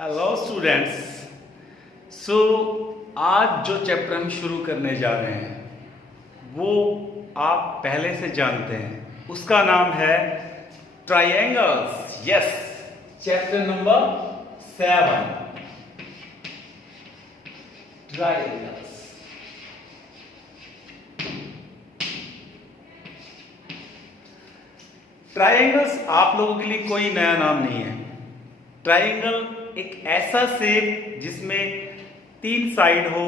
Hello students. सो आज जो chapter हम शुरू करने जा रहे हैं वो आप पहले से जानते हैं, उसका नाम है triangles. Yes, chapter number 7, triangles. Triangles आप लोगों के लिए कोई नया नाम नहीं है। ट्रायंगल एक ऐसा शेप जिसमें 3 साइड हो,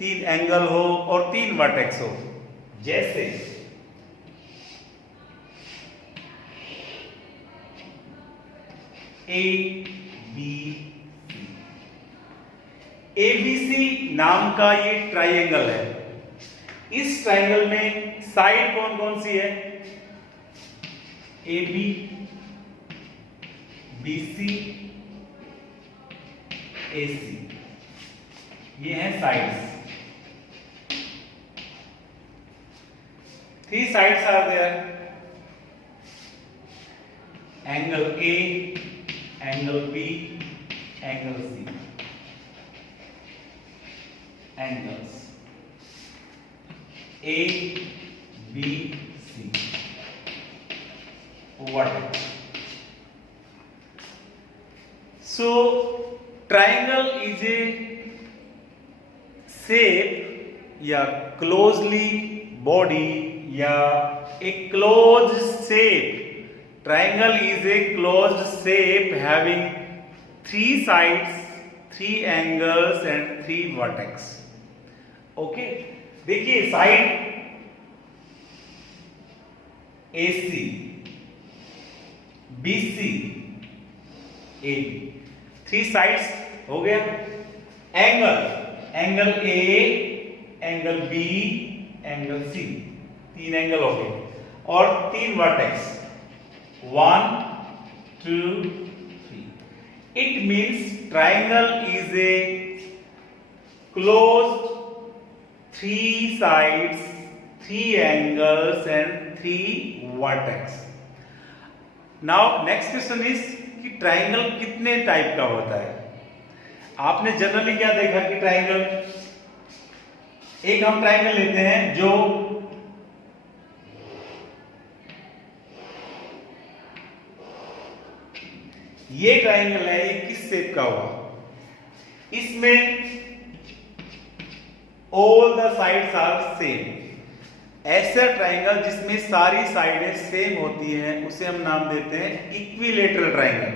3 एंगल हो और 3 वर्टेक्स हो। जैसे ABC नाम का ये ट्रायंगल है। इस ट्रायंगल में साइड कौन कौन सी है? AB, BC, AC, ये है sides. 3 sides are there: angle A, angle B, angle C. Angles A, B, C. What? So triangle is a shape या closely body या a closed shape. Triangle is a closed shape having 3 sides, 3 angles and 3 vertex. Okay, देखिए side AC, BC, AB, 3 sides हो गया। Angle A, angle B, angle C, 3 angle हो गए और 3 vertex 1, 2, 3. It means triangle is a closed 3 sides, 3 angles and 3 vertex. Now next question is कि triangle कितने type का होता है? आपने जनरली क्या देखा कि ट्राइंगल, एक हम ट्राइंगल लेते हैं जो ये ट्राइंगल है, ये किस शेप का हुआ? इसमें all the sides are same. ऐसा ट्राइंगल जिसमें सारी साइडें सेम होती हैं उसे हम नाम देते हैं इक्विलेटरल ट्राइंगल।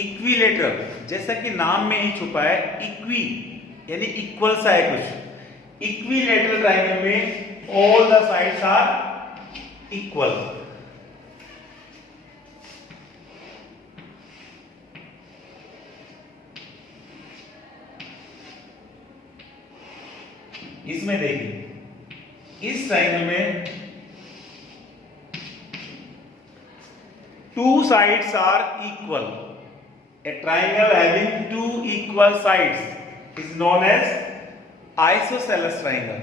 इक्विलेटरल जैसा कि नाम में ही छुपा है, इक्वी यानी इक्वल सा है कुछ। इक्विलेटरल ट्राइंगल में all the sides are equal. इसमें देखिए, इस ट्राइंगल में 2 sides are equal. A triangle having 2 equal sides is known as isosceles triangle.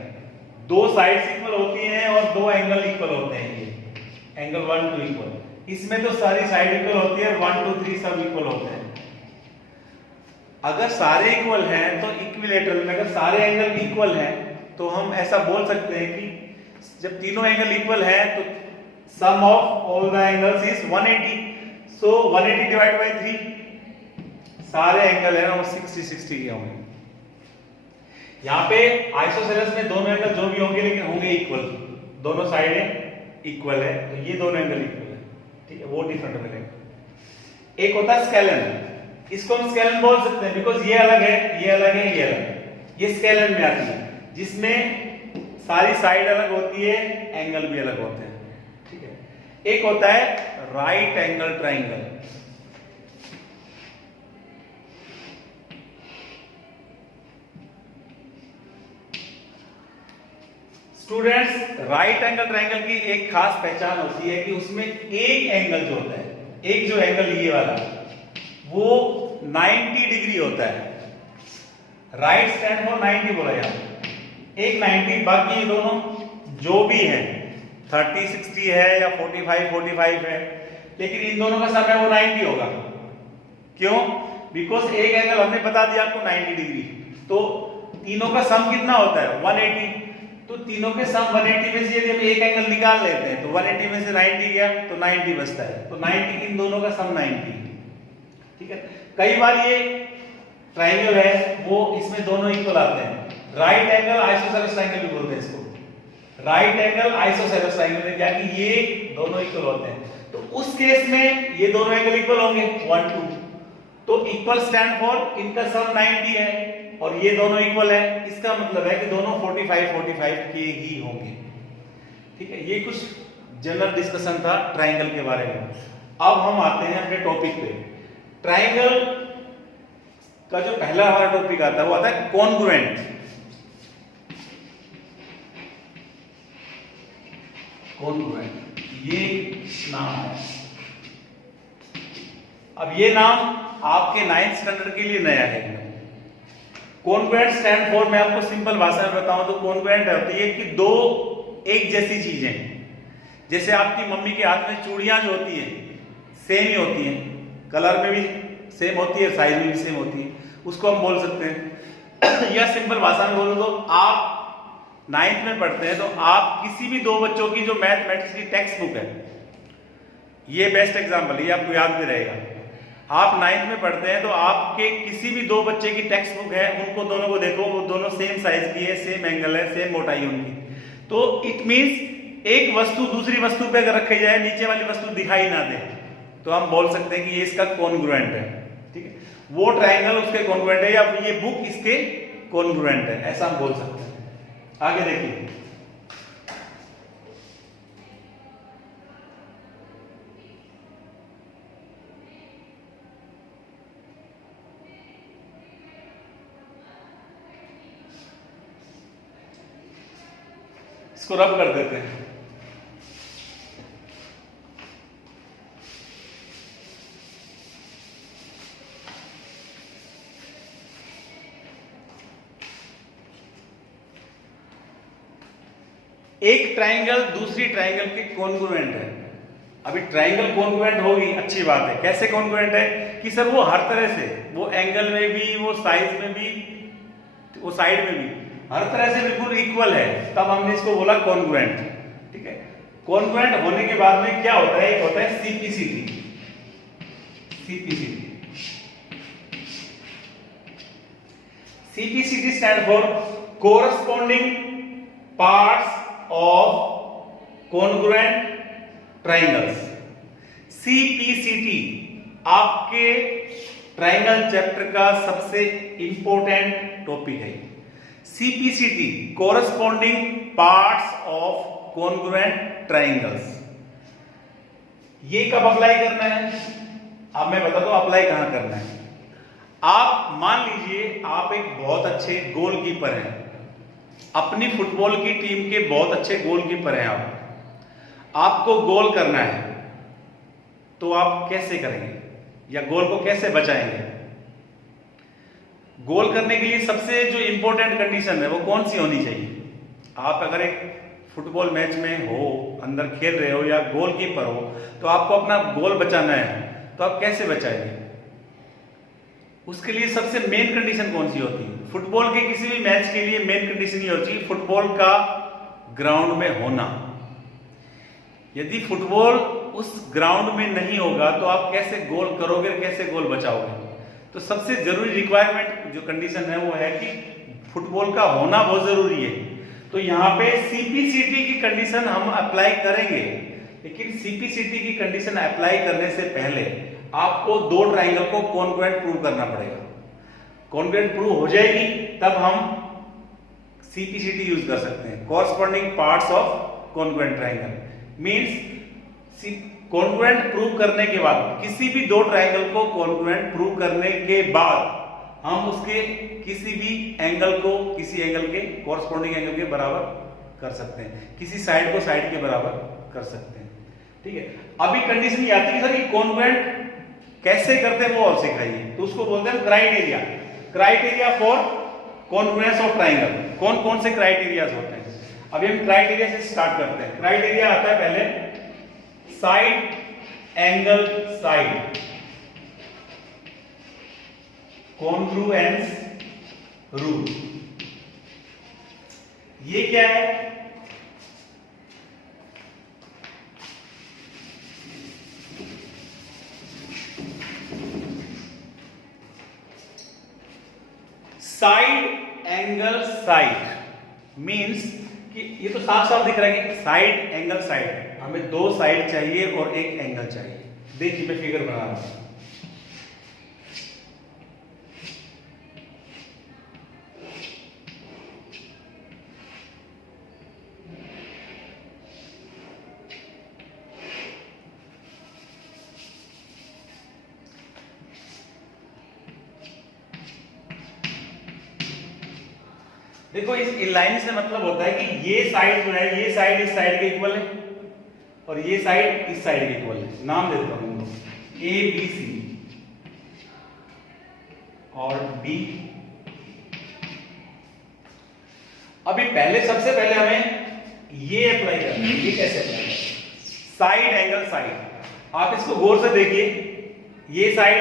2 sides equal होती हैं और 2 एंगल इक्वल होते हैं। ये एंगल 1, 2 इक्वल, इसमें तो सारी साइड इक्वल होती है, 1, 2, 3 सब इक्वल होते हैं। अगर सारे इक्वल हैं तो इक्विलेटरल में अगर सारे एंगल इक्वल हैं तो हम ऐसा बोल सकते हैं कि जब तीनों एंगल इक्वल हैं तो sum of all the angles is 180। So 180 divide by 3, सारे एंगल है ना वो 60 60 के होंगे। यहाँ पे आइसोसेलेस में दोनों एंगल जो भी होंगे लेकिन होंगे इक्वल, दोनों साइडें इक्वल है तो ये दोनों एंगल इक्वल है, ठीक है, वो डिफरेंट मिलेगा। एक होता है स्केलन, इसको हम स्केलन बोल सकते हैं बिकॉज ये अलग है, ये अलग है, ये अलग है। ये स्केलन में आती है जिसमें सारी साइड अलग होती है, एंगल भी अलग होते हैं, ठीक है। एक होता है right angle triangle. Students, right angle triangle की एक खास पहचान होती है कि उसमें एक एंगल जो होता है, एक जो एंगल ये वाला वो 90 डिग्री होता है। राइट स्टैंड फॉर 90 बोला जाता है, एक 90, बाकी ये दोनों जो भी है 30-60 है या 45-45 है, लेकिन इन दोनों का समय वो 90 होगा। क्यों? बिकॉज एक एंगल हमने बता दिया आपको 90 डिग्री, तो तीनों का सम कितना होता है 180, तो तीनों के सम 180 में से यदि हम एक एंगल निकाल लेते हैं तो 180 में से 90 गया तो 90 बचता है, तो 90 इन दोनों का सम 90। ठीक है, कई बार ये ट्राइंगल है वो इसमें दोनों इक्वल आते हैं, राइट एंगल आइसोसेलेस ट्राइंगल भी बोलते हैं इसको, राइट एंगल आइसोसेलेस ट्राइंगल में क्या कि ये दोनों इक्वल होते हैं, तो उस केस में ये दोनों एंगल इक्वल होंगे 1 2, तो इक्वल स्टैंड फॉर इनका सम 90 है और ये दोनों इक्वल है, इसका मतलब है कि दोनों 45 45 के ही होंगे। ठीक है, ये कुछ जनरल डिस्कशन था ट्राइंगल के बारे में। अब हम आते हैं अपने टॉपिक पे। ट्राइंगल का जो पहला हमारा टॉपिक आता है वो आता है कॉन्ग्रुएंट। कॉन्ग्रुएंट ये नाम है। अब ये नाम आपके 9th स्टैंडर्ड के लिए नया है। कॉन्ग्रुएंट स्टैंड फॉर, मैं आपको सिंपल भाषा में बताऊं तो कॉन्ग्रुएंट होती है कि दो एक जैसी चीजें, जैसे आपकी मम्मी के हाथ में चूड़ियां जो होती है सेम ही होती हैं, कलर में भी सेम होती है, साइज में भी सेम होती है, उसको हम बोल सकते हैं। या सिंपल भाषा में बोलो तो आप 9th में पढ़ते हैं तो आप किसी भी दो बच्चों की जो मैथमेटिक्स की टेक्स्ट बुक है, ये बेस्ट एग्जांपल है, ये आपको याद भी रहेगा। आप 9th में पढ़ते हैं तो आपके किसी भी दो बच्चे की टेक्स्ट बुक है, उनको दोनों को देखो, वो दोनों सेम साइज की है, सेम एंगल है, सेम मोटाई उनकी, तो इट मींस एक वस्तु दूसरी वस्तु पे अगर रखी जाए, नीचे वाली वस्तु दिखाई ना दे, तो हम बोल सकते हैं कि ये इसका कॉन्ग्रुएंट है। ठीक है, वो ट्राइंगल उसके कॉन्ग्रुएंट है या ये बुक इसके कॉन्ग्रुएंट है, ऐसा हम बोल सकते हैं। आगे देखिए, इसको रब कर देते हैं। एक ट्राइंगल दूसरी ट्राइंगल के कॉन्ग्रुएंट है। अभी ट्राइंगल कॉन्ग्रुएंट होगी, अच्छी बात है। कैसे कॉन्ग्रुएंट है कि सर वो हर तरह से, वो एंगल में भी, वो साइज में भी, वो साइड में भी, हर तरह से बिल्कुल इक्वल है, तब हमने इसको बोला कॉन्ग्रुएंट। ठीक है, कॉन्ग्रुएंट होने के बाद में क्या होता है, एक होता है CPCT. CPCT stand for corresponding parts of congruent triangles. CPCT आपके ट्राइंगल चैप्टर का सबसे इंपॉर्टेंट टॉपिक है। CPCT corresponding parts of congruent triangles. ये कब अप्लाई करना है, अब मैं बता दूं अप्लाई कहां करना है। आप मान लीजिए आप एक बहुत अच्छे गोलकीपर हैं, अपनी फुटबॉल की टीम के बहुत अच्छे गोलकीपर हैं आपको गोल करना है, तो आप कैसे करेंगे या गोल को कैसे बचाएंगे? गोल करने के लिए सबसे जो इंपॉर्टेंट कंडीशन है वो कौन सी होनी चाहिए? आप अगर एक फुटबॉल मैच में हो, अंदर खेल रहे हो या गोलकीपर हो, तो आपको अपना गोल बचाना है, तो आप कैसे बचाएंगे? उसके लिए सबसे मेन कंडीशन कौन सी होती है? फुटबॉल के किसी भी मैच के लिए मेन कंडीशन ये होती है फुटबॉल का ग्राउंड में होना। यदि फुटबॉल उस ग्राउंड में नहीं होगा तो आप कैसे गोल करोगे, कैसे गोल बचाओगे? तो सबसे जरूरी रिक्वायरमेंट जो कंडीशन है वो है कि फुटबॉल का होना बहुत जरूरी है। तो यहाँ पे सीपीसीटी की कंडीशन हम अप्लाई करेंगे, लेकिन सीपीसीटी की कंडीशन अप्लाई करने से पहले आपको दो ट्राइंगल को कॉन्ग्रुएंट प्रूव करना पड़ेगा। कॉन्ग्रुएंट प्रूव हो जाएगी तब हम सीपीसीटी यूज कर सकते हैं, corresponding parts of congruent triangle. Means congruent prove करने के बाद, किसी भी दो ट्राइंगल को कॉन्ग्रुएंट प्रूव करने के बाद हम उसके किसी भी एंगल को किसी एंगल के कॉरस्पॉन्डिंग एंगल के बराबर कर सकते हैं, किसी साइड को साइड के बराबर कर सकते हैं। ठीक है, अभी कंडीशन ये आती है सर ये कॉन्ग्रुएंट कैसे करते हैं वो और सिखाइए, तो उसको बोलते हैं criteria. Criteria for congruence of triangle. कौन कौन से क्राइटेरियाज होते हैं? अभी हम क्राइटेरिया से स्टार्ट करते हैं। क्राइटेरिया आता है पहले side angle side. Congruence rule. ये क्या है? साइड एंगल साइड मींस कि ये तो साफ साफ दिख रहा है कि साइड एंगल साइड, हमें दो साइड चाहिए और एक एंगल चाहिए। देखिए मैं फिगर बना रहा हूं। देखो इस लाइन से मतलब होता है कि ये साइड जो है, ये साइड इस साइड के इक्वल है और ये साइड इस साइड के इक्वल है। नाम देता हूं इनको ए बी सी और डी। अभी पहले सबसे पहले हमें ये अप्लाई करना है। ये कैसे अप्लाई करना है? Side angle side. आप इसको गौर से देखिए, ये साइड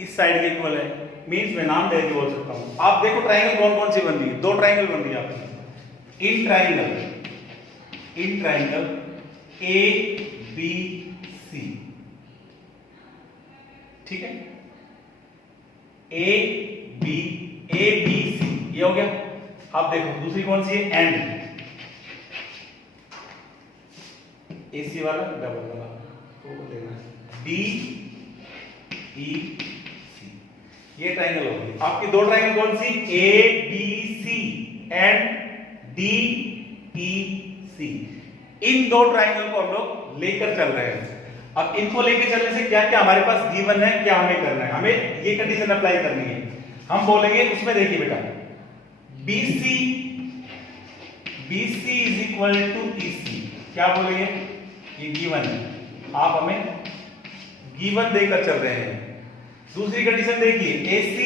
इस साइड के इक्वल है, मींस मैं नाम दे के बोल सकता हूं। आप देखो ट्राइंगल कौन कौन सी बन रही है? दो ट्राइंगल बन रही है आपकी। इन ट्राइंगल ए बी सी, ठीक है, ए बी सी, ये हो गया। आप देखो दूसरी कौन सी है? एंड, ए सी वाला डबल वाला तो लेना डी ई, ये ट्राइंगल होगी। आपकी दो ट्राइंगल कौन सी? A B C and D E C. इन दो ट्राइंगल को हम लोग लेकर चल रहे हैं। अब इनको लेकर चलने से क्या क्या हमारे पास गिवन है, क्या हमें करना है? हमें ये कंडीशन अप्लाई करनी है। हम बोलेंगे उसमें, देखिए बेटा, BC is equal to EC। क्या बोलेंगे? ये गिवन है, आप हमें गिवन देकर चल रहे हैं। दूसरी कंडीशन देखिए, AC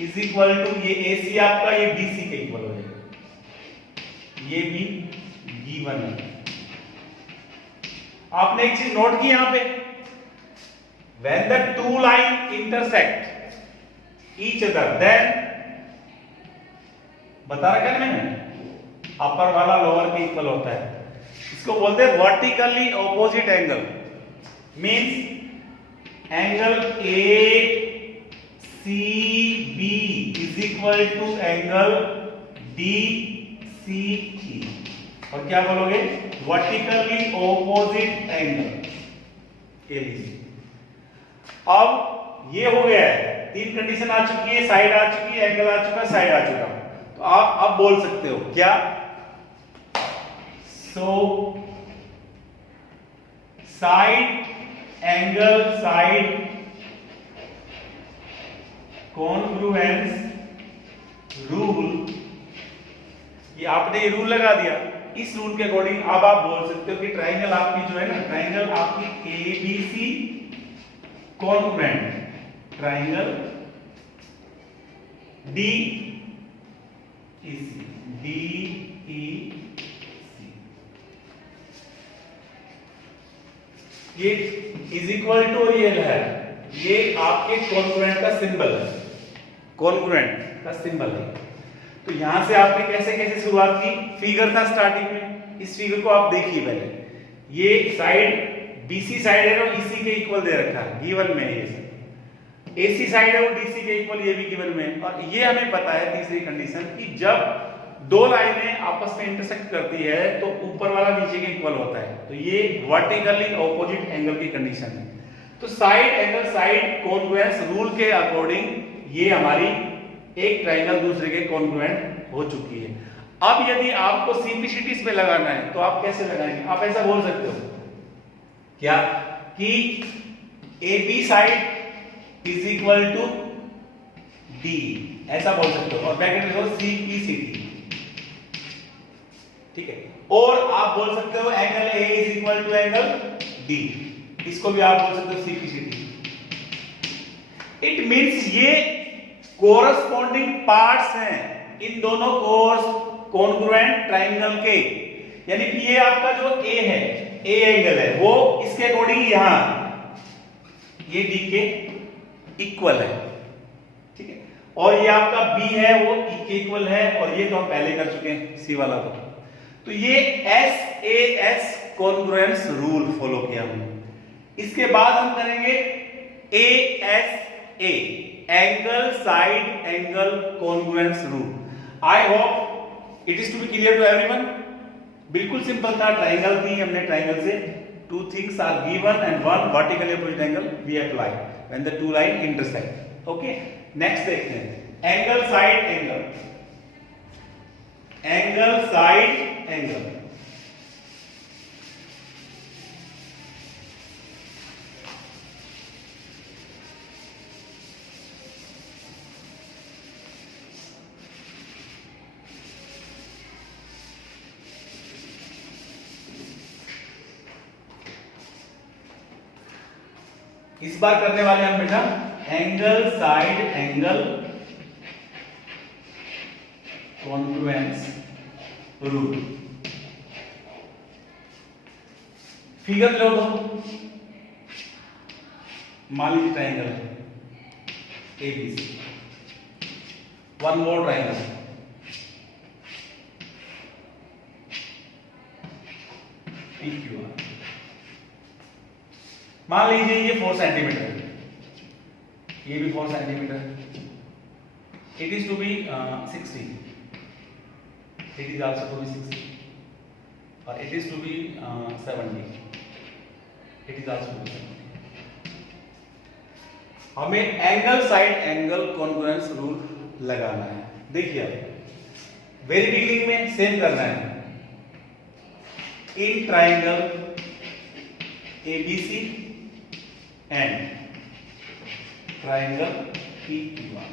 इज इक्वल टू, ये AC आपका ये BC के इक्वल हो जाएगा, ये भी गिवन है। आपने एक चीज नोट की यहां पे, when the two line intersect each other then, बता रखा है मैंने, अपर वाला लोअर के इक्वल होता है। इसको बोलते हैं vertically opposite angle. Means angle ACB is equal to angle DCE। और क्या बोलोगे? Vertically opposite angle ABC। अब ये हो गया है, तीन कंडीशन आ चुकी है, साइड आ चुकी है, एंगल आ चुका, साइड आ चुका। तो आप अब बोल सकते हो क्या? So side angle side congruence rule, ये आपने रूल लगा दिया। इस रूल के अकॉर्डिंग अब आप बोल सकते हो कि ट्राइंगल आपकी जो है ना, ट्राइंगल आपकी ABC कॉन्ग्रुएंट, ट्राइंगल DEC, ये इज इक्वल टू, ये है, ये आपके कॉन्ग्रुएंट का सिंबल है, कॉन्ग्रुएंट का सिंबल है। तो यहां से आपने कैसे कैसे शुरुआत की? फिगर था स्टार्टिंग में, इस फिगर को आप देखिए पहले। ये साइड BC साइड है ना, EC के इक्वल दे रखा है, गिवन में ये AC साइड है वो DC के इक्वल, ये भी गिवन में। और ये हमें पता है तीसरी कंडीशन कि जब दो लाइनें आपस में इंटरसेक्ट करती है तो ऊपर वाला नीचे के इक्वल होता है। तो ये वर्टिकली ऑपोजिट एंगल की कंडीशन है। तो side angle side congruence rule के अकॉर्डिंग ये हमारी एक ट्राइंगल दूसरे के कॉन्ग्रुएंट हो चुकी है। अब यदि आपको सिंप्लिसिटीज पे लगाना है तो आप कैसे लगाएंगे? आप ऐसा बोल सकते हो क्या कि AB side is equal to D, ऐसा बोल सकते हो, और ब्रैकेट में लिखो CPCT, ठीक है। और आप बोल सकते हो angle A is equal to angle D, इसको भी आप बोल सकते हो CPCT। इट मींस ये कोरस्पॉन्डिंग पार्ट्स हैं इन दोनों कॉन्ग्रुएंट ट्राइंगल के, यानी कि ये आपका जो A है, A एंगल है, वो इसके अकॉर्डिंग यहां ये D के इक्वल है, ठीक है। और ये आपका B है वो E के इक्वल है, और ये तो हम पहले कर चुके हैं C वाला तो ये SAS कॉन्ग्रुएंस रूल फॉलो किया हमने। इसके बाद हम करेंगे ASA angle side angle congruence rule. I hope it is to be clear to everyone. बिल्कुल सिंपल था, ट्राइंगल थी, हमने ट्राइंगल से two things are given and one vertically opposite angle we apply when the two line intersect। okay, next देखते हैं angle side angle, angle side angle. इस बार करने वाले हम बेटा angle side angle congruence rule. Figure लो तो मान लीजिए ट्राइंगल है ABC, one more triangle PQR। मान लीजिए ये 4 सेंटीमीटर है, ये भी 4 centimetre, it is to be 60, it is also to be 60, और it is to be 70, it is also to be 70। हमें angle side angle congruence rule लगाना है। देखिए वेरी बिगिनिंग में सेम करना है, in triangle ABC and triangle PQR।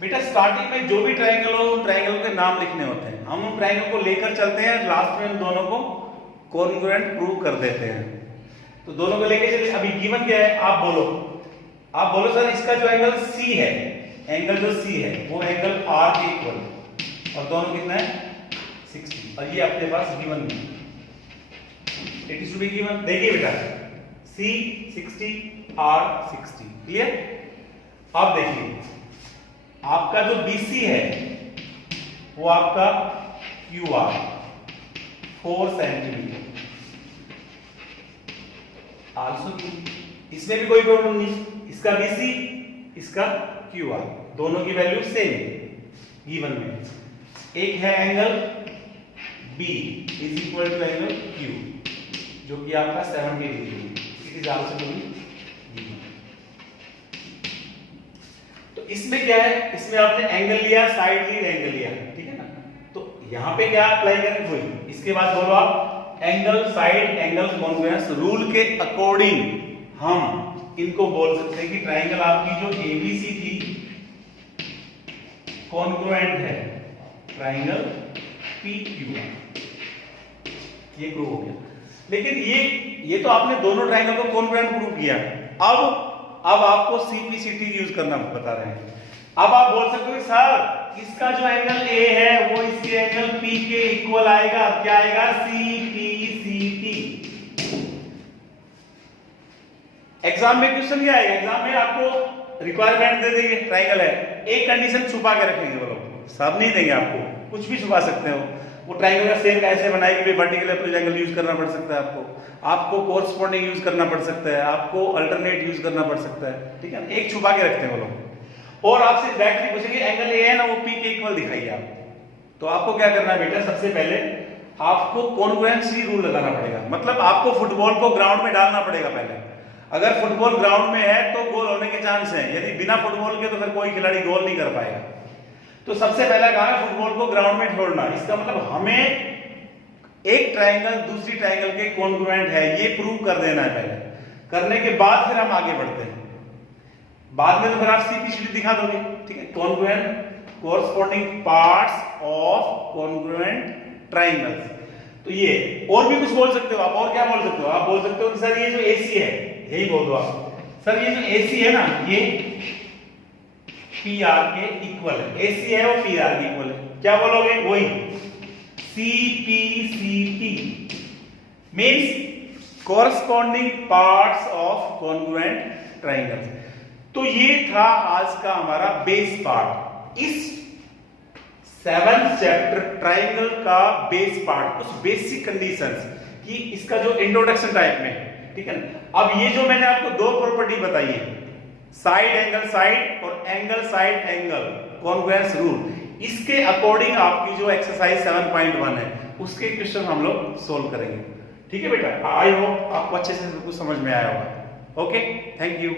बेटा starting में जो भी ट्राइंगल हो उन ट्राइंगल के नाम लिखने होते हैं, हम उन ट्राइंगल को लेकर चलते हैं, लास्ट में उन दोनों को कॉन्ग्रुएंट प्रूव कर देते हैं। तो दोनों को लेके चलिए। अभी गिवन क्या है आप बोलो सर इसका जो एंगल C है, एंगल जो C है वो एंगल R के इक्वल है, और दोनों कितना है 60, और ये अपने पास गिवन है, it is to be given. देखिए बेटा C 60 R 60, क्लियर। अब देखिए आपका जो BC है वो आपका QR 4 सेंटीमीटर आल्सो, इसमें भी कोई प्रॉब्लम नहीं, इसका BC इसका QR दोनों की वैल्यू सेम गिवन में। एक है angle B is equal to angle Q जो कि आपका 70 डिग्री है, it is also to be given. तो इसमें क्या है, इसमें आपने एंगल लिया, साइड ली, एंगल लिया, ठीक है ना। तो यहां पे क्या अप्लाई करेंगे वही। इसके बाद बोलो आप angle side angle congruence rule के अकॉर्डिंग हम इनको बोल सकते हैं कि ट्राइंगल आपकी जो ABC थी कॉन्ग्रुएंट है ट्राइंगल PQR, ये प्रूव हो गया। लेकिन ये तो आपने दोनों ट्राइंगल को कॉन्ग्रुएंट प्रूव किया। अब आपको CPCT यूज करना बता रहे हैं। अब आप बोल सकते हो सर इसका जो एंगल A है वो इसके एंगल P के इक्वल आएगा, क्या आएगा CPCT। एग्जाम में क्वेश्चन क्या आएगा, एग्जाम में आपको रिक्वायरमेंट दे देंगे, ट्राइंगल है, एक कंडीशन छुपा के रखेंगे, वो लोग सब नहीं देंगे आपको, कुछ भी छुपा सकते हो। वो ट्राइंगल का शेप कैसे बनाए कि वर्टिकल अप्रोच एंगल यूज करना पड़ सकता है, आपको कोरस्पॉन्डिंग यूज करना पड़ सकता है, आपको अल्टरनेट यूज करना पड़ सकता है, ठीक है। एक छुपा के रखते हैं वो लोग, और आपसे डायरेक्टली पूछेंगे एंगल ए है ना वो P के इक्वल दिखाइए आप। तो आपको क्या करना है बेटा, सबसे पहले आपको कॉन्ग्रुएंसी रूल लगाना पड़ेगा, मतलब आपको फुटबॉल को ग्राउंड में डालना पड़ेगा पहले। अगर फुटबॉल ग्राउंड में है तो गोल होने के चांस है, यदि बिना फुटबॉल के तो फिर कोई खिलाड़ी गोल नहीं कर पाएगा। तो सबसे पहला काम है फुटबॉल को ग्राउंड में छोड़ना। इसका मतलब हमें एक ट्राइंगल दूसरी ट्राइंगल के कॉन्ग्रुएंट है ये प्रूव कर देना है पहले, करने के बाद फिर हम आगे बढ़ते हैं। बाद में तो फिर आप CPCT दिखा दोगे, ठीक है। Congruent corresponding parts of congruent triangles. तो ये और भी कुछ बोल सकते हो आप, और क्या बोल सकते हो आप, बोल सकते हो सर ये जो AC है, यही बोल दो आप, सर ये जो AC है ना ये PR के इक्वल है, AC है वो PR के इक्वल है, क्या बोलोगे वही CPCT means corresponding parts of congruent triangles। तो ये था आज का हमारा बेस पार्ट। इस 7th चैप्टर ट्राइंगल का बेस पार्ट, कुछ बेसिक कंडीशंस कि इसका जो इंट्रोडक्शन टाइप में, ठीक है ना। अब ये जो मैंने आपको दो प्रॉपर्टी बताई है, साइड एंगल साइड और angle side angle, congruence rule, इसके अकॉर्डिंग आपकी जो एक्सरसाइज 7.1 है उसके क्वेश्चन हम लोग सोल्व करेंगे। ठीक है बेटा, आई होप आपको अच्छे से कुछ समझ में आया होगा। Okay, thank you.